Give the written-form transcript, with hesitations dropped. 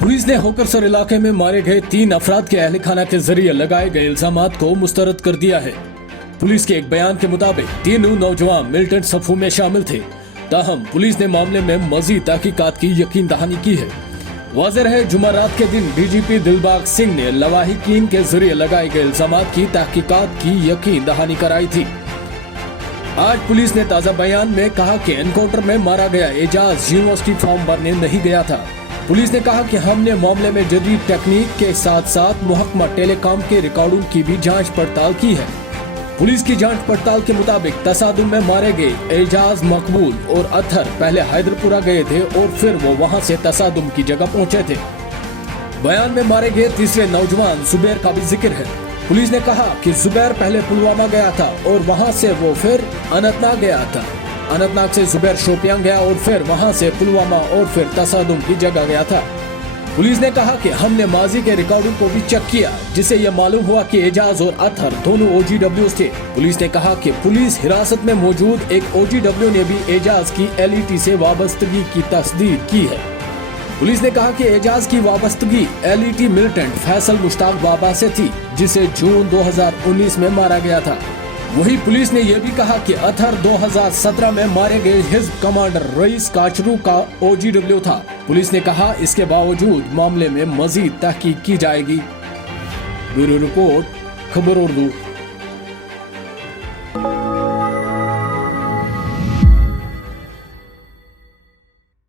Police ने होकरसर इलाके में मारे गए 3 अफराद के अहल खाना के जरिए लगाए गए इल्जामात को मुस्तरद कर दिया है। पुलिस के एक बयान के मुताबिक तीनों नौजवान मिलिटेंट सफू में शामिल थे। ताहम पुलिस ने मामले में मजीद तहकीकात की यकीन दहानी की है। वाज़ेह है, जुमेरात के दिन डीजीपी दिलबाग सिंह ने लवाहिकीन के जरिए लगाए गए इल्जामात की तहकीकात की यकीन दहानी कराई थी। आज पुलिस ने ताज़ा बयान में कहा कि एनकाउंटर में मारा गया एजाज यूनिवर्सिटी फॉर्म भरने नहीं गया था। पुलिस ने कहा कि हमने मामले में जदीद टेक्निक के साथ साथ महकमा टेलीकॉम के रिकॉर्डों की भी जांच पड़ताल की है। पुलिस की जांच पड़ताल के मुताबिक तसादुम में मारे गए एजाज, मकबूल और अतहर पहले हैदरपुरा गए थे और फिर वो वहां से तसादुम की जगह पहुंचे थे। बयान में मारे गए तीसरे नौजवान जुबैर का भी जिक्र है। पुलिस ने कहा कि जुबैर पहले पुलवामा गया था और वहां से वो फिर अनंतनाग गया था। अनंतनाग से जुबैर शोपियां गया और फिर वहां से पुलवामा और फिर तसादुम की जगह गया था। पुलिस ने कहा कि हमने माजी के रिकॉर्डों को भी चेक किया, जिससे यह मालूम हुआ कि एजाज और अतहर दोनों OGWs थे। पुलिस ने कहा कि पुलिस हिरासत में मौजूद एक OGW ने भी एजाज की LET से वाबस्तगी की तस्दीक की है। पुलिस ने कहा कि एजाज की वाबस्तगी LET मिलिटेंट फैसल मुश्ताक बाबा से थी, जिसे जून 2019 में मारा गया था। वही पुलिस ने यह भी कहा कि अतहर 2017 में मारे गए हिज्ब कमांडर रईस काचरू का OGW था। पुलिस ने कहा इसके बावजूद मामले में मजीद तहकीक की जाएगी। ब्यूरो रिपोर्ट, खबर उर्दू।